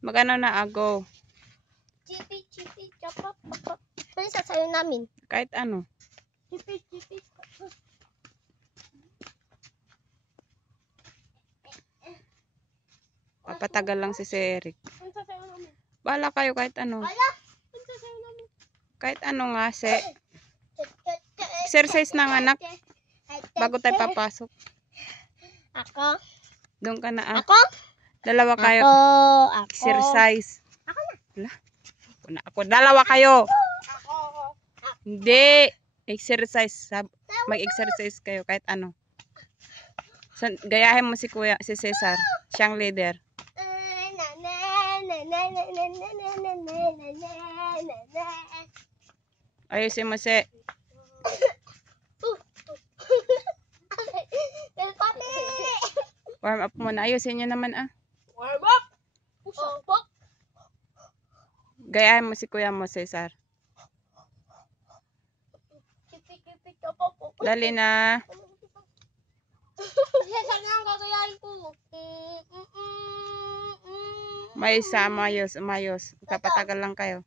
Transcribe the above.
Mag-ano na, go. Chipi, chipi, chapa, papa. Ano yung sasayo namin? Kahit ano. Chipi, chipi, chapa. Papatagal lang si Eric. Ano sasayo namin? Bahala kayo kahit ano. Ala! Ano sasayo namin? Kahit ano nga, exercise na anak. Bago tayo papasok. Ako? Doon ka na. Ako? Dalawa kayo. Ako. Exercise. Ako na. Wala. Ako. Dalawa kayo. Ako. Hindi. Exercise. Mag-exercise kayo kahit ano. Gayahin mo si Kuya, si Cesar. Siyang leader. Ayusin mo si. Warm up muna. Ayusin nyo naman Warm up. Gayahin mo si Kuya mo, Cesar. Dali na. Cesar na ang gagayahin ko. Mayos. Papatagal lang kayo.